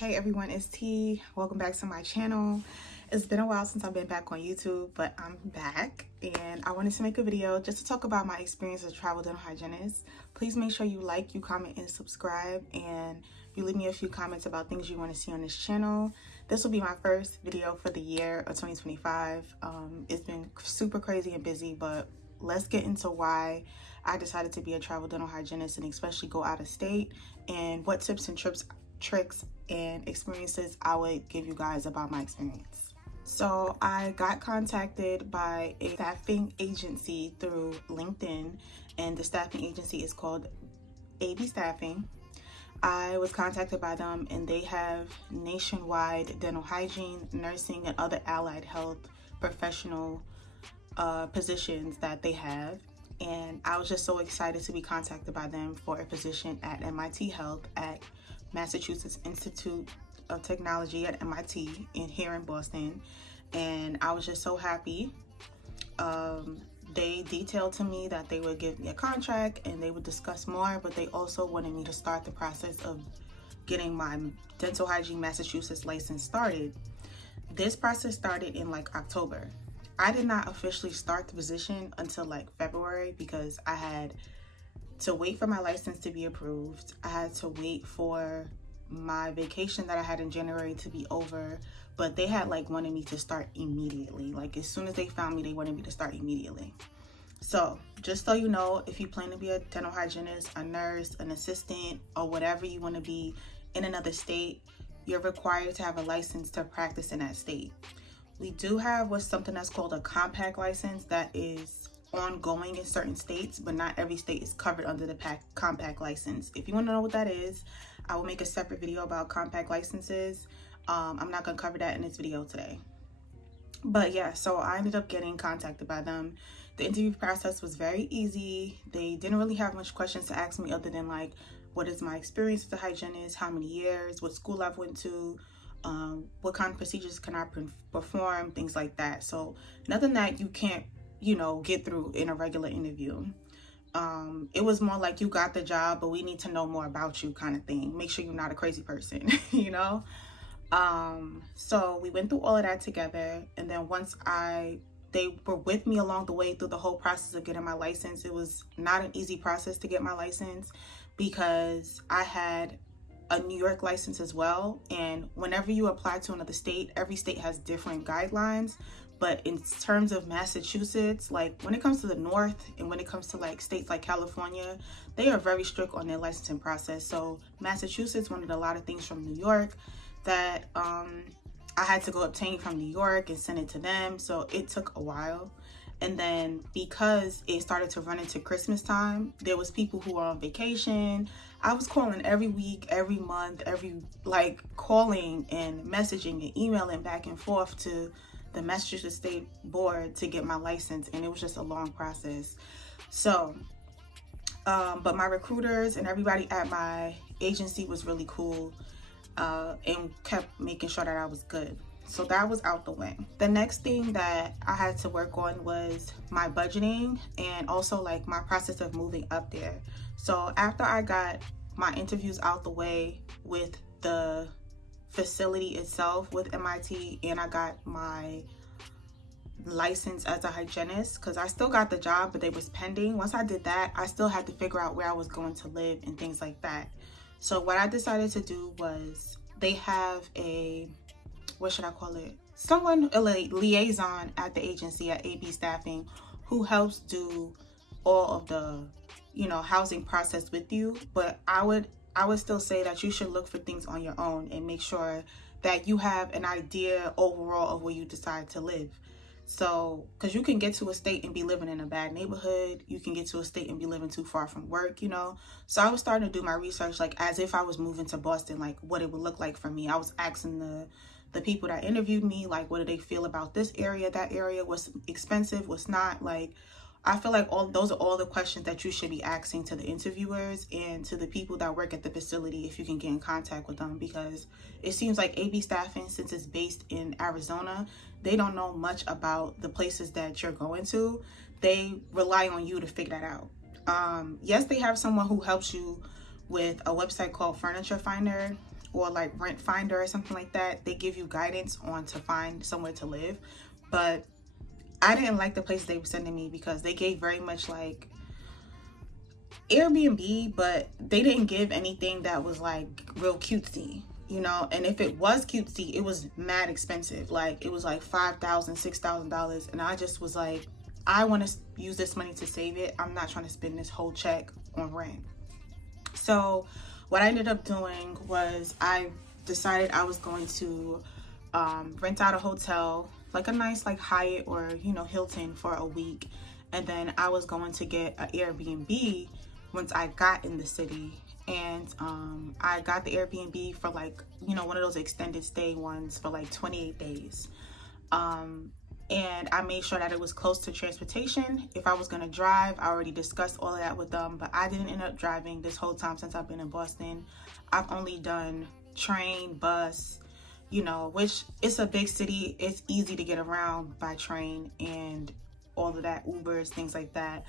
Hey everyone, it's T. Welcome back to my channel. It's been a while since I've been back on YouTube, but I'm back and I wanted to make a video just to talk about my experience as a travel dental hygienist. Please make sure you like, you comment, and subscribe, and you leave me a few comments about things you want to see on this channel. This will be my first video for the year of 2025. It's been super crazy and busy, but let's get into why I decided to be a travel dental hygienist and especially go out of state, and what tips and tricks and experiences I would give you guys about my experience. So I got contacted by a staffing agency through LinkedIn, and the staffing agency is called AB Staffing. I was contacted by them, and they have nationwide dental hygiene, nursing, and other allied health professional positions that they have. And I was just so excited to be contacted by them for a position at MIT Health at Massachusetts Institute of Technology at MIT here in Boston. And I was just so happy. They detailed to me that they would give me a contract and they would discuss more, but they also wanted me to start the process of getting my dental hygiene Massachusetts license started. This process started in like October. I did not officially start the position until like February because I had to wait for my license to be approved. I had to wait for my vacation that I had in January to be over, but they had like wanted me to start immediately. Like as soon as they found me, they wanted me to start immediately. So just so you know, if you plan to be a dental hygienist, a nurse, an assistant, or whatever you want to be in another state, you're required to have a license to practice in that state. We do have something that's called a compact license that is ongoing in certain states, but not every state is covered under the compact license. If you want to know what that is, I will make a separate video about compact licenses. I'm not going to cover that in this video today. But yeah, so I ended up getting contacted by them. The interview process was very easy. They didn't really have much questions to ask me other than like, what is my experience as a hygienist, how many years, what school I've went to, what kind of procedures can I perform, things like that. So nothing that you can't, get through in a regular interview. It was more like, you got the job, but we need to know more about you kind of thing. Make sure you're not a crazy person, So we went through all of that together. And then once they were with me along the way through the whole process of getting my license. It was not an easy process to get my license because I had a New York license as well. And whenever you apply to another state, every state has different guidelines. But in terms of Massachusetts, like when it comes to the North and when it comes to like states like California, they are very strict on their licensing process. So Massachusetts wanted a lot of things from New York that I had to go obtain from New York and send it to them. So it took a while. And then because it started to run into Christmas time, there was people who were on vacation. I was calling every week, every month, calling and messaging and emailing back and forth to the Massachusetts State Board to get my license. And it was just a long process. So, but my recruiters and everybody at my agency was really cool and kept making sure that I was good. So that was out the way. The next thing that I had to work on was my budgeting and also like my process of moving up there. So after I got my interviews out the way with the facility itself with MIT, and I got my license as a hygienist, because I still got the job, but they was pending. Once I did that, I still had to figure out where I was going to live and things like that. So what I decided to do was, they have a, what should I call it? A liaison at the agency at AB Staffing who helps do all of the, housing process with you. But I would still say that you should look for things on your own and make sure that you have an idea overall of where you decide to live. So, because you can get to a state and be living in a bad neighborhood, you can get to a state and be living too far from work, So I was starting to do my research, like as if I was moving to Boston, like what it would look like for me. I was asking the people that interviewed me, like, what do they feel about this area, that area, what's expensive, what's not. Like, I feel like those are all the questions that you should be asking to the interviewers and to the people that work at the facility if you can get in contact with them, because it seems like AB Staffing, since it's based in Arizona, they don't know much about the places that you're going to. They rely on you to figure that out. Yes, they have someone who helps you with a website called Furniture Finder, or like Rent Finder or something like that. They give you guidance on to find somewhere to live. But I didn't like the places they were sending me because they gave very much like Airbnb, but they didn't give anything that was like real cutesy, you know. And if it was cutesy, it was mad expensive. Like it was like $5,000, $6,000, and I just was like, I want to use this money to save it. I'm not trying to spend this whole check on rent. So what I ended up doing was I decided I was going to rent out a hotel, like a nice like Hyatt or, you know, Hilton for a week, and then I was going to get an Airbnb once I got in the city. And I got the Airbnb for like, you know, one of those extended stay ones for like 28 days. And I made sure that it was close to transportation. If I was gonna drive, I already discussed all of that with them, but I didn't end up driving this whole time since I've been in Boston. I've only done train, bus, you know, which it's a big city. It's easy to get around by train and all of that, Ubers, things like that.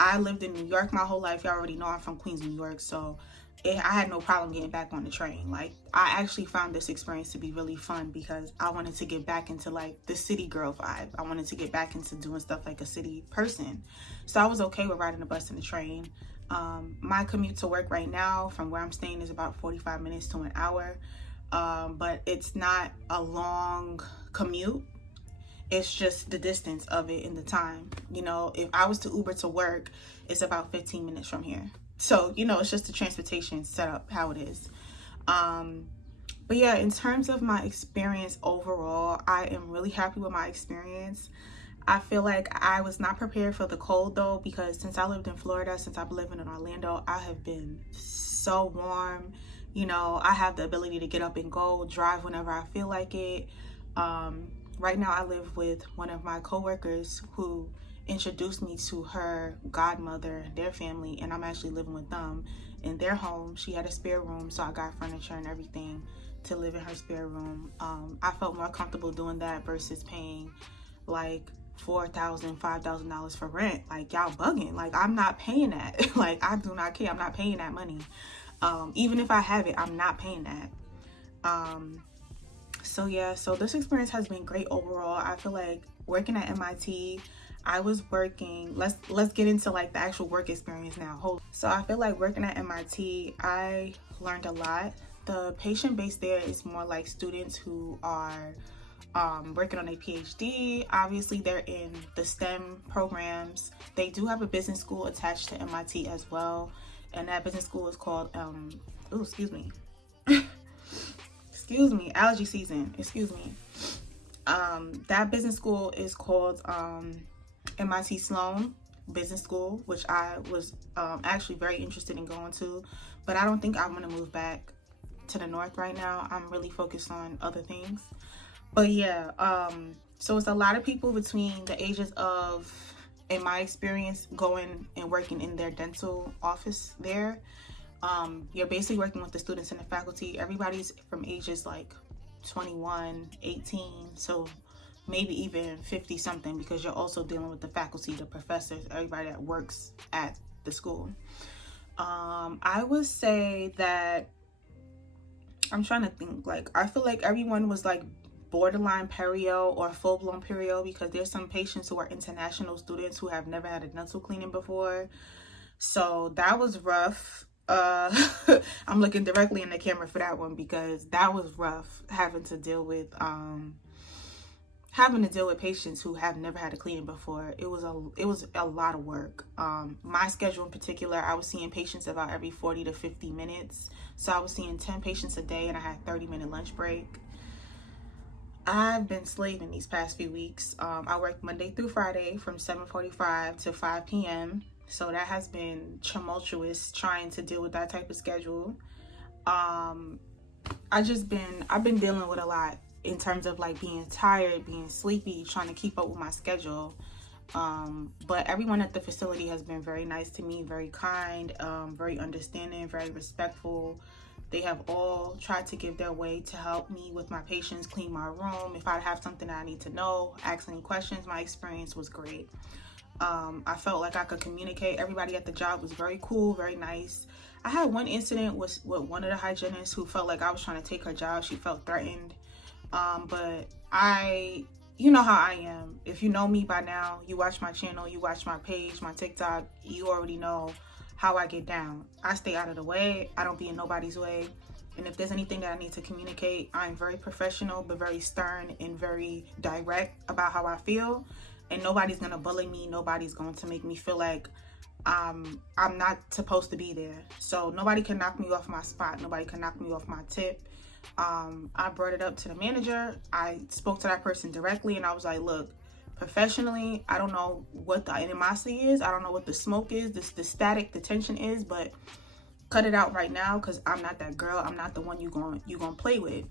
I lived in New York my whole life. Y'all already know I'm from Queens, New York, so I had no problem getting back on the train. Like, I actually found this experience to be really fun because I wanted to get back into like the city girl vibe. I wanted to get back into doing stuff like a city person. So I was okay with riding the bus and the train. My commute to work right now from where I'm staying is about 45 minutes to an hour. But it's not a long commute. It's just the distance of it and the time. You know, if I was to Uber to work, it's about 15 minutes from here. So, you know, it's just the transportation setup, how it is. But yeah, in terms of my experience overall, I am really happy with my experience. I feel like I was not prepared for the cold though, because since I lived in Florida, since I've been living in Orlando, I have been so warm. You know, I have the ability to get up and go, drive whenever I feel like it. Right now I live with one of my coworkers who introduced me to her godmother, their family, and I'm actually living with them in their home. She had a spare room, so I got furniture and everything to live in her spare room. I felt more comfortable doing that versus paying like $4,000, $5,000 for rent. Like, y'all bugging. Like, I'm not paying that. Like, I do not care. I'm not paying that money. Even if I have it, I'm not paying that. So yeah, so this experience has been great overall. I feel like working at MIT, I was working, let's get into like the actual work experience now. So I feel like working at MIT, I learned a lot. The patient base there is more like students who are working on a PhD. Obviously, they're in the STEM programs. They do have a business school attached to MIT as well. And that business school is called, excuse me, allergy season, excuse me. That business school is called MIT Sloan Business School, which I was actually very interested in going to, but I don't think I'm gonna move back to the north right now. I'm really focused on other things. But yeah, so it's a lot of people between the ages of, in my experience, going and working in their dental office there. You're basically working with the students and the faculty. Everybody's from ages like 21, 18, so maybe even 50 something, because you're also dealing with the faculty, the professors, everybody that works at the school. I would say that, I'm trying to think, like, I feel like everyone was like borderline perio or full-blown perio, because there's some patients who are international students who have never had a dental cleaning before. So that was rough. I'm looking directly in the camera for that one because that was rough, having to deal with patients who have never had a cleaning before. It was a lot of work. My schedule in particular, I was seeing patients about every 40 to 50 minutes. So I was seeing 10 patients a day and I had 30-minute lunch break. I've been slaving these past few weeks. I worked Monday through Friday from 7:45 to 5 p.m. So that has been tumultuous trying to deal with that type of schedule. I've been dealing with a lot in terms of like being tired, being sleepy, trying to keep up with my schedule. But everyone at the facility has been very nice to me, very kind, very understanding, very respectful. They have all tried to give their way to help me with my patients, clean my room. If I have something that I need to know, ask any questions. My experience was great. I felt like I could communicate. Everybody at the job was very cool, very nice. I had one incident with one of the hygienists who felt like I was trying to take her job. She felt threatened. But you know how I am. If you know me by now, you watch my channel, you watch my page, my TikTok, you already know how I get down. I stay out of the way. I don't be in nobody's way. And if there's anything that I need to communicate, I'm very professional, but very stern and very direct about how I feel. And nobody's gonna bully me. Nobody's going to make me feel like I'm not supposed to be there. So nobody can knock me off my spot. Nobody can knock me off my tip. I brought it up to the manager. I spoke to that person directly, and I was like, look, professionally, I don't know what the animosity is. I don't know what the smoke is, the static, the tension is, but cut it out right now, because I'm not that girl. I'm not the one you gonna play with,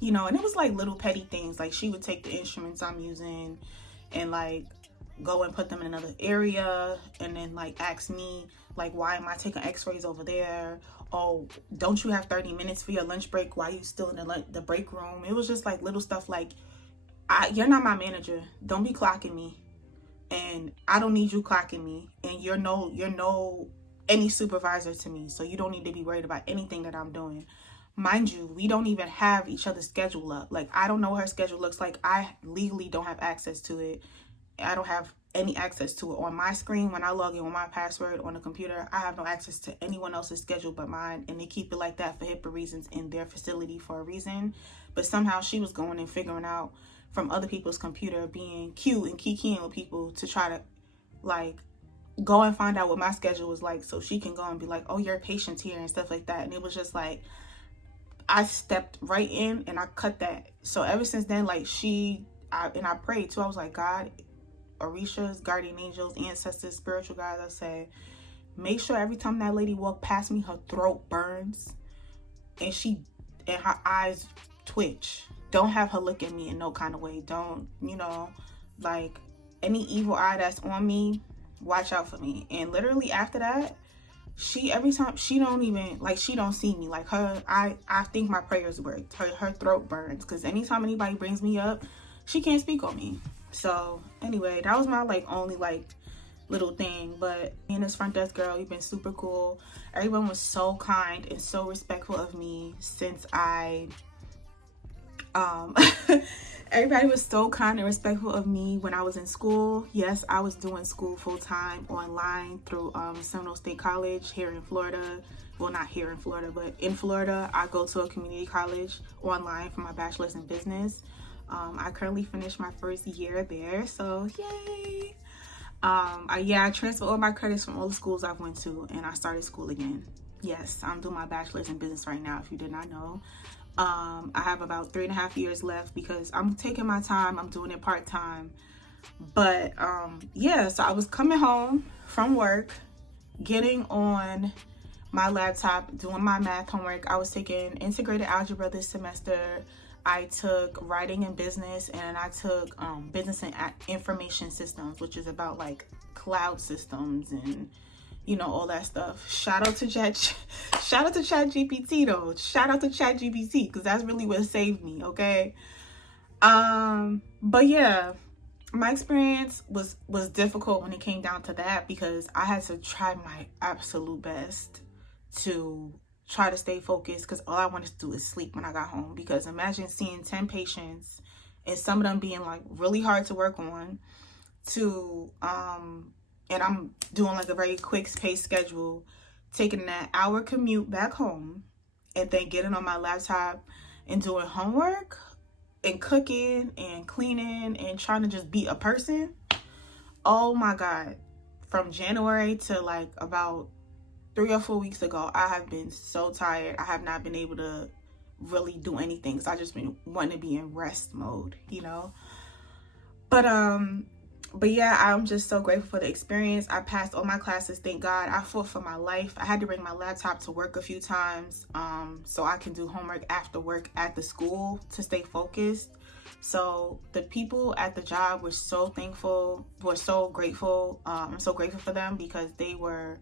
you know. And it was like little petty things, like she would take the instruments I'm using and like go and put them in another area, and then like ask me like, why am I taking x-rays over there? Oh, don't you have 30 minutes for your lunch break? Why are you still in the break room? It was just like little stuff like, you're not my manager. Don't be clocking me, and I don't need you clocking me, and you're no any supervisor to me, so you don't need to be worried about anything that I'm doing. Mind you, we don't even have each other's schedule up. Like, I don't know what her schedule looks like. I legally don't have access to it. I don't have any access to it on my screen. When I log in with my password on the computer, I have no access to anyone else's schedule but mine, and they keep it like that for HIPAA reasons in their facility for a reason. But somehow she was going and figuring out from other people's computer, being cute and keying with people to try to like go and find out what my schedule was like, so she can go and be like, oh, your patient's here and stuff like that. And it was just like, I stepped right in and I cut that. So ever since then, like I prayed too. I was like, God, Orishas, guardian angels, ancestors, spiritual guides, I say, make sure every time that lady walked past me, her throat burns and her eyes twitch. Don't have her look at me in no kind of way. Don't, you know, like any evil eye that's on me, watch out for me. And literally after that, every time she don't even like, she don't see me like her. I think my prayers worked. Her throat burns, because anytime anybody brings me up, she can't speak on me. So anyway, that was my like only like little thing. But me and this front desk girl, we've been super cool. Everyone was so kind and so respectful of me since I everybody was so kind and respectful of me when I was in school. Yes, I was doing school full-time online through Seminole State College here in Florida. Well, not here in Florida, but in Florida. I go to a community college online for my bachelor's in business. I currently finished my first year there, so yay. I transferred all my credits from all the schools I've went to, and I started school again. Yes, I'm doing my bachelor's in business right now, if you did not know. I have about 3.5 years left because I'm taking my time. I'm doing it part-time. But yeah, so I was coming home from work, getting on my laptop, doing my math homework. I was taking integrated algebra this semester. I took writing and business, and I took business and information systems, which is about like cloud systems and, you know, all that stuff. Shout out to ChatGPT though. Shout out to ChatGPT, because that's really what saved me, okay? But yeah, my experience was difficult when it came down to that, because I had to try my absolute best to try to stay focused, because all I wanted to do is sleep when I got home. Because imagine seeing 10 patients and some of them being like really hard to work on, and I'm doing like a very quick paced schedule, taking that hour commute back home, and then getting on my laptop and doing homework and cooking and cleaning and trying to just be a person. Oh my God. From January to like about 3 or 4 weeks ago, I have been so tired. I have not been able to really do anything. So I just been wanting to be in rest mode, you know? But yeah, I'm just so grateful for the experience. I passed all my classes, thank God. I fought for my life. I had to bring my laptop to work a few times so I can do homework after work at the school to stay focused. So the people at the job were so thankful, were so grateful. I'm so grateful for them, because they were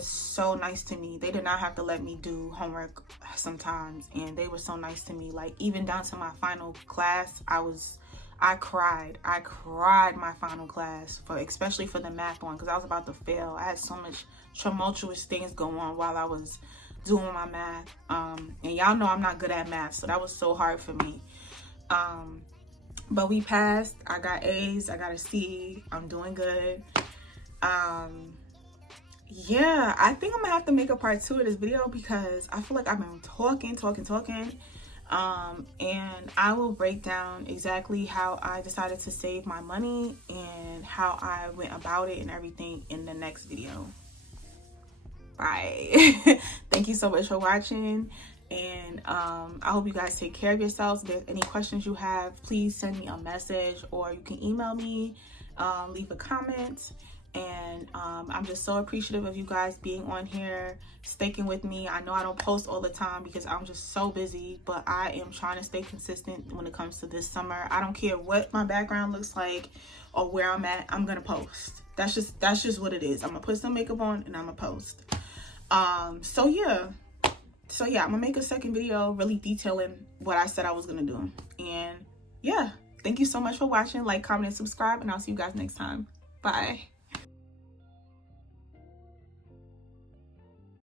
so nice to me. They did not have to let me do homework sometimes, and they were so nice to me. Like, even down to my final class, I was I cried my final class, especially for the math one, because I was about to fail. I had so much tumultuous things going on while I was doing my math. And y'all know I'm not good at math, so that was so hard for me. But we passed. I got A's, I got a C. I'm doing good. Yeah, I think I'm gonna have to make a part 2 of this video because I feel like I've been talking. And I will break down exactly how I decided to save my money and how I went about it and everything in the next video. Bye. Thank you so much for watching, and I hope you guys take care of yourselves. If there's any questions you have, please send me a message, or you can email me, leave a comment. And I'm just so appreciative of you guys being on here, sticking with me. I know I don't post all the time because I'm just so busy, but I am trying to stay consistent when it comes to this summer. I don't care what my background looks like or where I'm at, I'm gonna post. That's just what it is. I'm gonna put some makeup on and I'm gonna post. So yeah, I'm gonna make a second video really detailing what I said I was gonna do. And yeah, thank you so much for watching. Like, comment, and subscribe, and I'll see you guys next time. Bye.